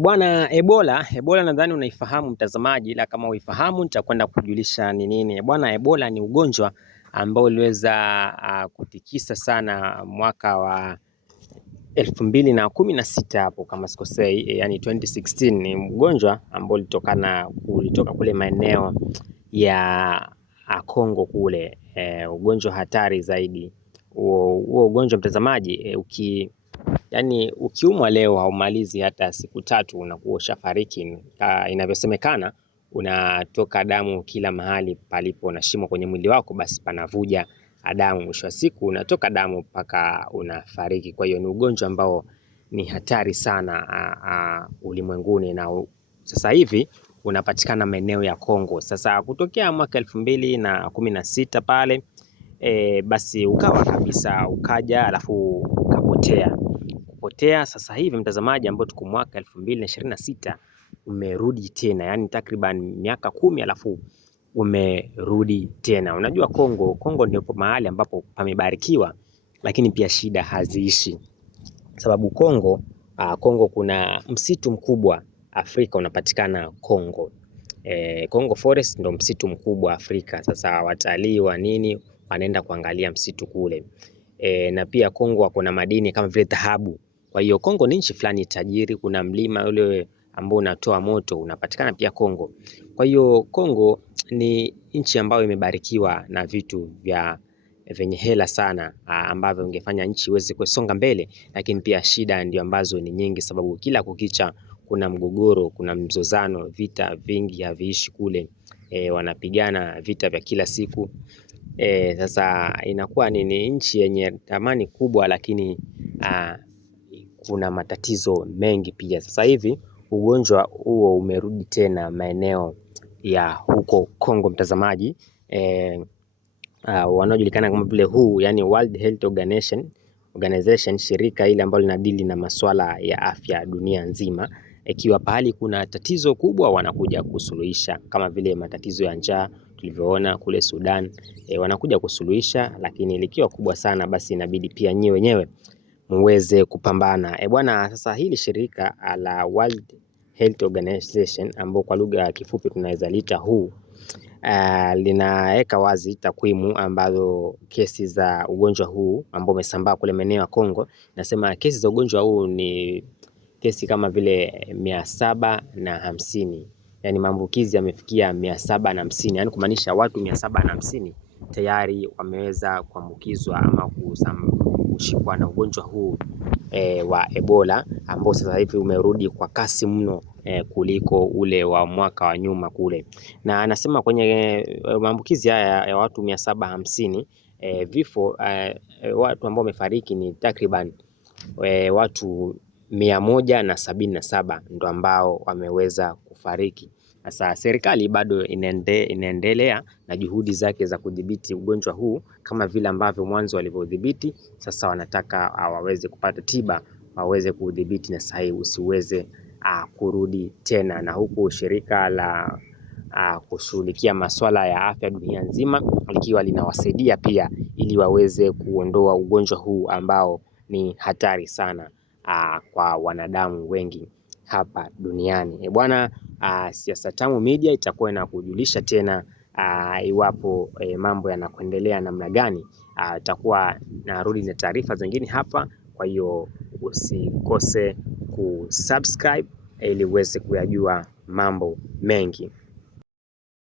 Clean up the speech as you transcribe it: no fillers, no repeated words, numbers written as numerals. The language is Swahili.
Bwana Ebola nadhani unaifahamu mtazamaji, ila kama uifahamu nitakwenda kujulisha ni nini. Bwana Ebola ni ugonjwa ambao uliweza kutikisa sana mwaka wa 2016 hapo kama sikosei, yani 2016. Ni ugonjwa ambao ulitoka kule maeneo ya Kongo kule, ugonjwa hatari zaidi. Huo ugonjwa mtazamaji, yani ukiumwa leo haumalizi hata siku tatu unakuwa ushafariki. Inavyosemekana unatoka damu kila mahali palipo na shimo kwenye mwili wako, basi panavuja damu. Mwisho wa siku unatoka damu mpaka unafariki. Kwa hiyo ni ugonjwa ambao ni hatari sana ulimwenguni, na sasa hivi unapatikana maeneo ya Kongo. Sasa kutokea mwaka 2016 pale basi ukawa kabisa, ukaja alafu ukapotea. Sasa hivi mtazamaji, ambao tuko mwaka 2026 umerudi tena, yani takriban miaka 10 alafu umerudi tena. Unajua Kongo ndio mahali ambapo pamebarikiwa, lakini pia shida haziishi, sababu Kongo kuna msitu mkubwa Afrika unapatikana Kongo. Kongo Forest ndo msitu mkubwa Afrika. Sasa watalii wa nini wanaenda kuangalia msitu kule. Na pia Kongo kuna madini kama vile dhahabu. Kwa hiyo Kongo ni nchi fulani tajiri. Kuna mlima ule ambao unatoa moto unapatikana pia Kongo. Kwa hiyo Kongo ni nchi ambayo imebarikiwa na vitu vyenye hela sana, ambavyo ungefanya nchi iweze kusonga mbele, lakini pia shida ndio ambazo ni nyingi, sababu kila kukicha kuna mgogoro, kuna mzozano, vita vingi haviishi kule. Wanapigana vita vya kila siku. Sasa inakuwa ni nchi yenye thamani kubwa, lakini kuna matatizo mengi pia. Sasa hivi ugonjwa huo umerudi tena maeneo ya huko Kongo mtazamaji. Wanaojulikana kama vile yani World Health Organization, shirika ile ambalo linadili na masuala ya afya dunia nzima, ikiwa pahali kuna tatizo kubwa wanakuja kusuluhisha, kama vile matatizo ya njaa tulivyoona kule Sudan. Wanakuja kusuluhisha, lakini likiwa kubwa sana basi inabidi pia nyinyi wenyewe muweze kupambana. Bwana, sasa hili shirika la World Health Organization ambao kwa lugha ya kifupi tunaweza liita linaweka wazi takwimu ambazo kesi za ugonjwa huu ambao umesambaa kule maeneo ya Kongo. Nasema kesi za ugonjwa huu ni kesi kama vile 750, yani maambukizi yamefikia 750, yani kumaanisha watu 750 tayari wameweza kuambukizwa ama kushikwa na ugonjwa huu wa Ebola, ambao sasa hivi umerudi kwa kasi mno kuliko ule wa mwaka wa nyuma kule. Na anasema kwenye maambukizi haya ya watu 750, vifo watu ambao wamefariki ni takriban watu 177 ndo ambao wameweza kufariki. Sasa serikali bado inaendelea na juhudi zake za kudhibiti ugonjwa huu kama vile ambavyo mwanzo walivyodhibiti. Sasa wanataka waweze kupata tiba, waweze kudhibiti na sahihi usiweze kurudi tena. Na huku shirika la kushughulikia masuala ya afya dunia nzima likiwa linawasaidia pia ili waweze kuondoa ugonjwa huu ambao ni hatari sana kwa wanadamu wengi hapa duniani. Bwana, Siasa Tamu Media itakuwa inakujulisha tena iwapo mambo yanakuendelea namna gani. Itakuwa narudi na taarifa zingine hapa, kwa hiyo usikose kusubscribe ili uweze kuyajua mambo mengi.